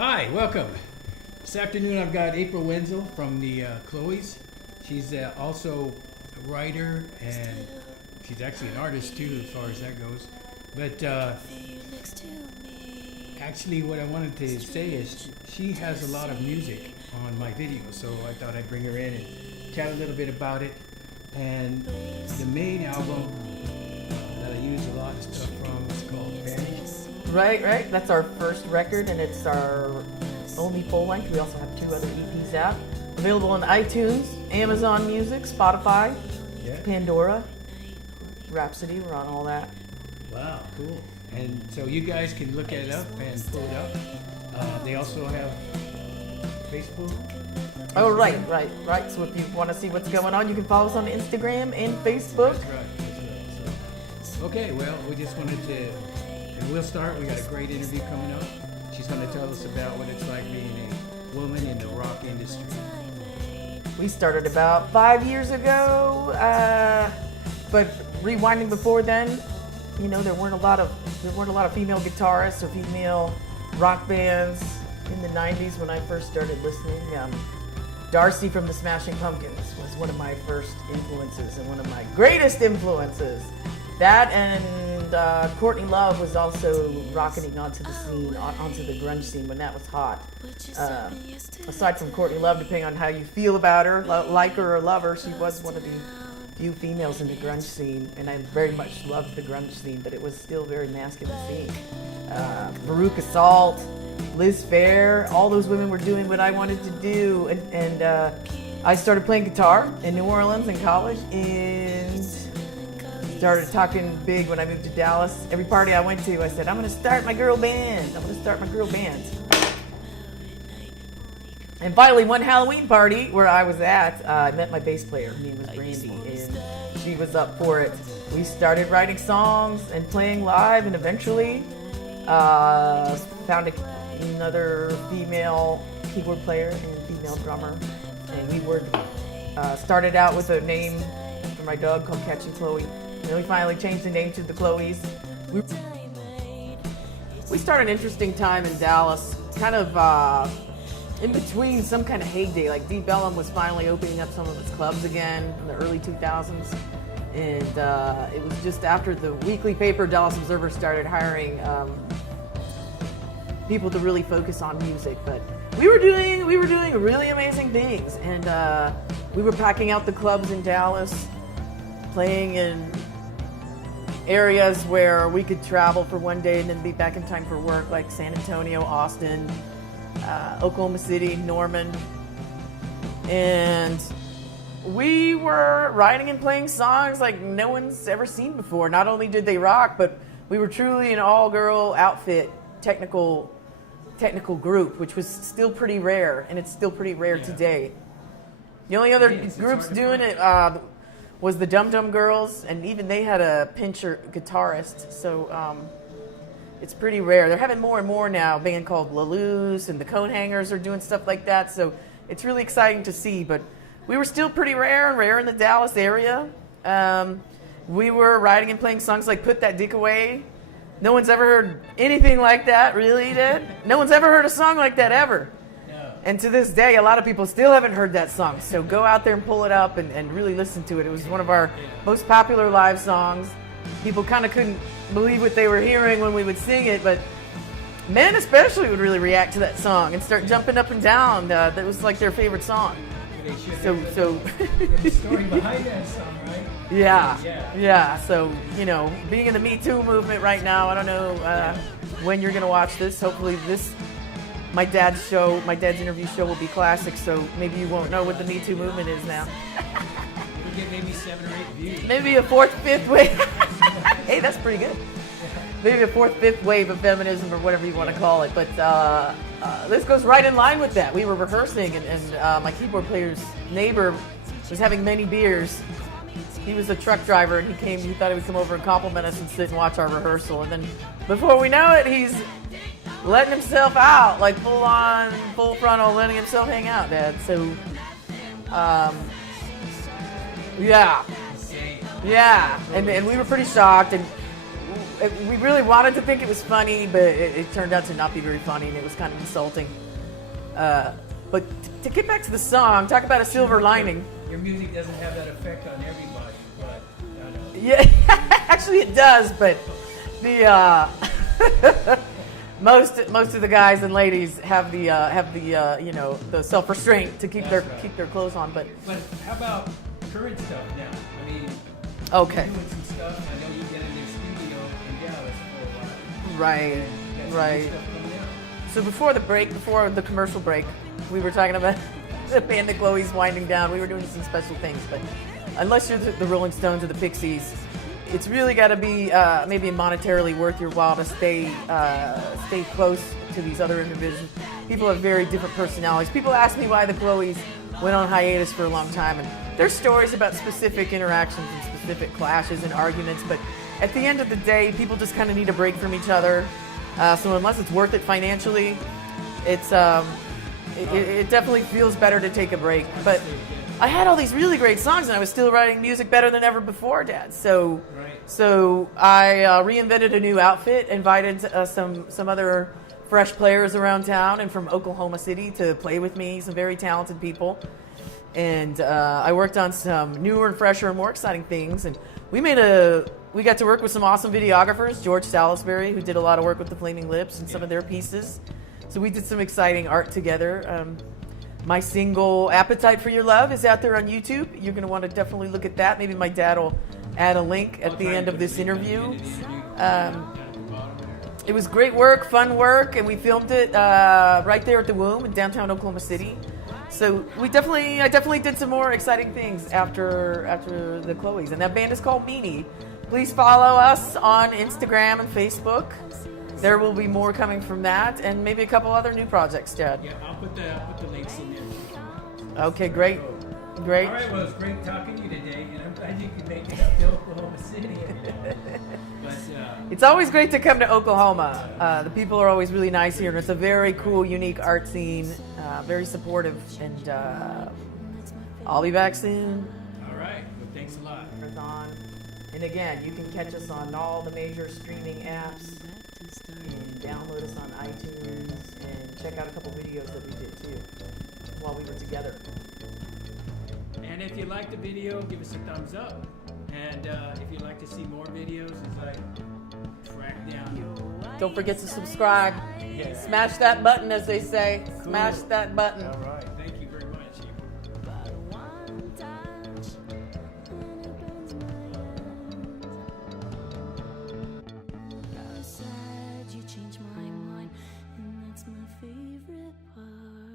Hi, welcome. This afternoon I've got April Wenzel from the Chloe's. She's also a writer and she's actually an artist too as far as that goes. But actually what I wanted to say is she has a lot of music on my video, so I thought I'd bring her in and chat a little bit about it. And the main album that I use a lot of stuff from is called Meanie. Right. That's our first record, and it's our only full length. We also have 2 other EPs out. Available on iTunes, Amazon Music, Spotify, Pandora, Rhapsody. We're on all that. Wow, cool. And so you guys can look it up and pull it up. They also have Facebook. Oh, right. So if you want to see what's going on, you can follow us on Instagram and Facebook. That's right. So, okay, well, we just wanted to, and we'll start. We got a great interview coming up. She's going to tell us about what it's like being a woman in the rock industry. We started about 5 years ago, but rewinding before then, you know, there weren't a lot of female guitarists or female rock bands in the 90s when I first started listening. Darcy from the Smashing Pumpkins was one of my first influences and one of my greatest influences. That and Courtney Love was also rocketing onto the scene, onto the grunge scene when that was hot. Aside from Courtney Love, depending on how you feel about her, like her or love her, she was one of the few females in the grunge scene, and I very much loved the grunge scene, but it was still a very masculine scene. Veruca Salt, Liz Phair, all those women were doing what I wanted to do, and I started playing guitar in New Orleans in college, and started talking big when I moved to Dallas. Every party I went to, I said, I'm going to start my girl band. And finally, one Halloween party where I was at, I met my bass player. Her name was Brandy, and she was up for it. We started writing songs and playing live, and eventually found another female keyboard player and female drummer. And we were started out with a name for my dog called Catchy Chloe. And then we finally changed the name to the Chloes. We started an interesting time in Dallas, kind of in between some kind of heyday. Like Deep Ellum was finally opening up some of its clubs again in the early 2000s. And it was just after the weekly paper Dallas Observer started hiring people to really focus on music. But we were doing really amazing things, and we were packing out the clubs in Dallas, playing in areas where we could travel for one day and then be back in time for work, like San Antonio, Austin, Oklahoma City, Norman. And we were writing and playing songs like no one's ever seen before. Not only did they rock, but we were truly an all-girl outfit, technical group, which was still pretty rare, and it's still pretty rare today. The only other groups doing it was the Dum Dum Girls, and even they had a pincher guitarist, so it's pretty rare. They're having more and more now. A band called La Luz and the Coathangers are doing stuff like that, so it's really exciting to see. But we were still pretty rare in the Dallas area. We were writing and playing songs like Put That Dick Away. No one's ever heard anything like that, really, did? No one's ever heard a song like that, ever. No. And to this day, a lot of people still haven't heard that song. So go out there and pull it up and really listen to it. It was one of our most popular live songs. People kind of couldn't believe what they were hearing when we would sing it, but men especially would really react to that song and start jumping up and down. That was like their favorite song. So the story behind that song, right? Yeah. So, you know, being in the Me Too movement right now, I don't know when you're going to watch this. Hopefully my dad's interview show will be classic, so maybe you won't know what the Me Too movement is now. We'll get maybe 7 or 8 views. Maybe a 4th, 5th wave. Hey, that's pretty good. Maybe a 4th, 5th wave of feminism or whatever you want to call it. But this goes right in line with that. We were rehearsing, and my keyboard player's neighbor was having many beers. He was a truck driver, and he thought he would come over and compliment us and sit and watch our rehearsal. And then before we know it, he's letting himself out, like full frontal, letting himself hang out, Dad. So, yeah. And we were pretty shocked, and we really wanted to think it was funny, but it turned out to not be very funny, and it was kind of insulting. But to get back to the song, talk about a silver lining. Your music doesn't have that effect on everybody, but I know. Yeah, actually it does, but the most of the guys and ladies have the the self-restraint to keep keep their clothes on. But how about current stuff now? I mean, okay, you're doing some stuff. I know you get in your studio in Dallas for a while. right, Got some right. new stuff coming out. So before the commercial break, we were talking about the band that Chloe's winding down. We were doing some special things, but unless you're the Rolling Stones or the Pixies, it's really got to be maybe monetarily worth your while to stay close to these other individuals. People have very different personalities. People ask me why the Chloes went on hiatus for a long time, and there's stories about specific interactions and specific clashes and arguments, but at the end of the day, people just kind of need a break from each other. So unless it's worth it financially, it's it definitely feels better to take a break. But I had all these really great songs, and I was still writing music better than ever before, Dad. So I reinvented a new outfit, invited some other fresh players around town and from Oklahoma City to play with me, some very talented people. And I worked on some newer and fresher and more exciting things. And we got to work with some awesome videographers, George Salisbury, who did a lot of work with the Flaming Lips and some of their pieces. So we did some exciting art together. My single, Appetite for Your Love, is out there on YouTube. You're going to want to definitely look at that. Maybe my dad will add a link at the end of this interview. It was great work, fun work, and we filmed it right there at the Womb in downtown Oklahoma City. So I definitely did some more exciting things after the Chloes. And that band is called Meanie. Please follow us on Instagram and Facebook. There will be more coming from that, and maybe a couple other new projects, Chad. Yeah, I'll put the links in there. Okay, great. All right, well, it's great talking to you today, and I'm glad you could make it up to Oklahoma City. But, it's always great to come to Oklahoma. The people are always really nice here, and it's a very cool, unique art scene, very supportive, and I'll be back soon. all right, well, thanks a lot. And again, you can catch us on all the major streaming apps, and download us on iTunes, and check out a couple videos that we did too while we were together. And if you like the video, give us a thumbs up. And if you'd like to see more videos as I track down. Don't forget to subscribe. Yeah. Smash that button, as they say. Cool. Smash that button. All right, thank you very much. You changed my mind, and that's my favorite part.